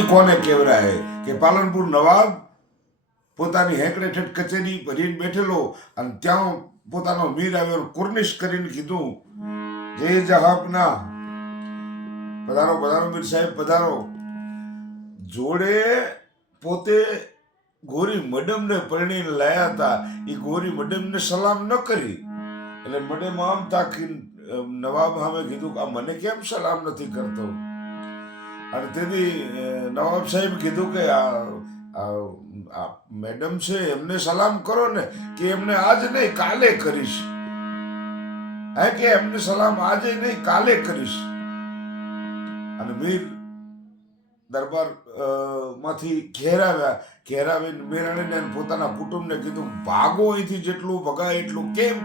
કોને કેવરાય કે પાલનપુર નવાબ પોતાની હેકડે ઠેઠ કચેરી ભરીને બેઠેલો અને ત્યાં પોતાનો મીર આવ્યો કુર્નિશ કરીને કીધું, જય જહાપના, પધારો પધારો મીર સાહેબ પધારો. જોડે પોતે ગોરી મડમને પરણીને લાયા હતા, એ ગોરી મડમને સલામ ન કરી એટલે મડમ આમ તાકી નવાબ સામે કીધું કે આ મને કેમ સલામ નથી કરતો. અને તેથી નવાબ સાહેબ કીધું કે આ મેડમ છે એમને સલામ કરો ને, કે એમને આજ નહીં કાલે કરીશ. હે કે એમને સલામ આજે નહીં કાલે કરીશ. અને મીર દરબાર માંથી ઘેરાવીને મેરાણીને પોતાના કુટુંબને કીધું, ભાગો અહીંથી, જેટલું ભગાય એટલું. કેમ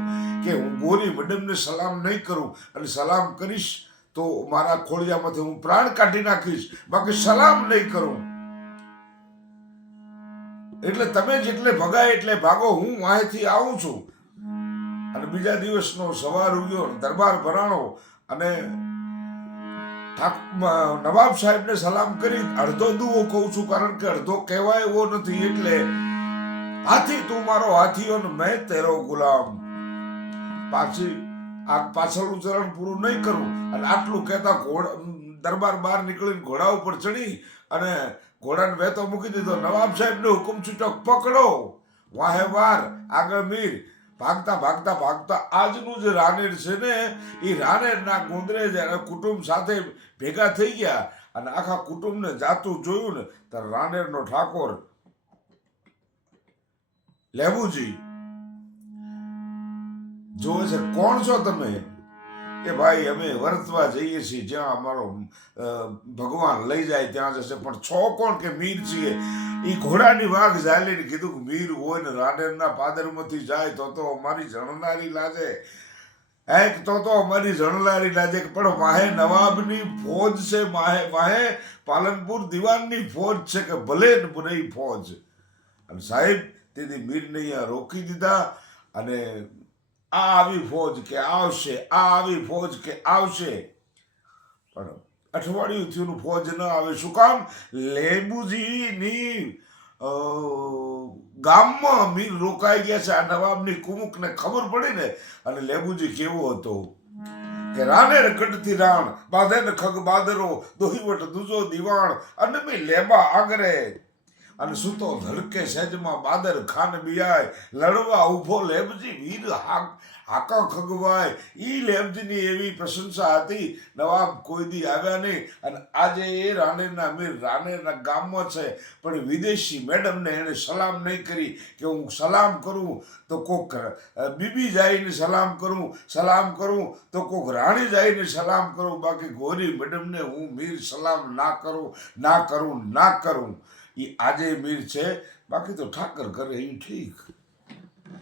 કે હું ગોરી મેડમને સલામ નહીં કરું, અને સલામ કરીશ તો મારા ખોળિયામાંથી હું પ્રાણ કાઢી નાખીશ, બાકી સલામ નહીં કરું. એટલે તમે જેટલે ભગાય એટલે ભાગો, હું અહીંથી આવું છું. અને બીજા દિવસનો સવાર ઉગ્યો, દરબાર ભરાણો અને નવાબ સાહેબને સલામ કરી અડધો દુઓ કહું છું, કારણ કે અડધો કહેવાય એવો નથી. એટલે હાથી તું મારો હાથીઓ ને મેં તેરો ગુલામ. પાછળનું ચરણ પૂરું નહીં કરું. અને આટલું કહેતા દરબાર બહાર નીકળીને ઘોડા ઉપર ચડી અને ઘોડાને વેતો મૂકી દીધો. નવાબ સાહેબનો હુકમ છૂટક, પકડો. વાહે વાર આગળ મીર ભાગતા ભાગતા ભાગતા આજનું જે રાનેર છે ને, એ રાનેરના ગોંદરે જ્યારે કુટુંબ સાથે ભેગા થઈ ગયા અને આખા કુટુંબને જાતું જોયું ને, ત્યારે રાનેરનો ઠાકોર લેબુજી જોવે છે, કોણ છો તમે? કે ભાઈ અમે વર્તવા જઈએ છીએ, જ્યાં અમારો ભગવાન લઈ જાય ત્યાં જશે. પણ છો કોણ? કે મીર છીએ. એ ઘોડાની વાઘ ઝાલીને કીધું કે મીર હોય ને રાનેરના પાદરમાંથી જાય તો અમારી જણનારી લાજે. તો અમારી જણનારી લાજે. પણ વાહે નવાબની ફોજ છે, વાહે પાલનપુર દિવાનની ફોજ છે, કે ભલે નહીં ફોજ. અને સાહેબ તેથી મીરને અહીંયા રોકી દીધા. અને આ આવી ફોજ કે આવશે, આ આવી ફોજ કે આવશે. પણ અઠવાડિયું થયું ફોજ ન આવે. શું કામ? લેબુજીની ગામમાં મીર રોકાઈ ગયા છે. આ નવાબની કુમુકને ખબર પડી ને. અને લેબુજી કેવો હતો કે રાનેર કડથી રાણ બાંધે ને ખગ બાદરો દોહીવટ દૂજો દિવાણ અને મેં લેબા આગરે. અને સૂતો ધડકે સહેજમાં બાદર ખાન બિયાય લડવા ઉભો લેબજી વીર હાકા ખગવાય. ઈ લેબજીની એવી પ્રશંસા હતી, નવાબ કોઈ દી આવ્યા નહીં. અને આજે એ રાનેરના મીર રાનેરના ગામમાં છે, પણ વિદેશી મેડમને એને સલામ નહીં કરી. કે હું સલામ કરું તો કોક બીબી જઈને સલામ કરું તો કોક રાણી જઈને સલામ કરું, બાકી ગોરી મેડમને હું મીર સલામ ના કરું. એ આજે મીર છે, બાકી તો ઠાકર કરે એ ઠીક.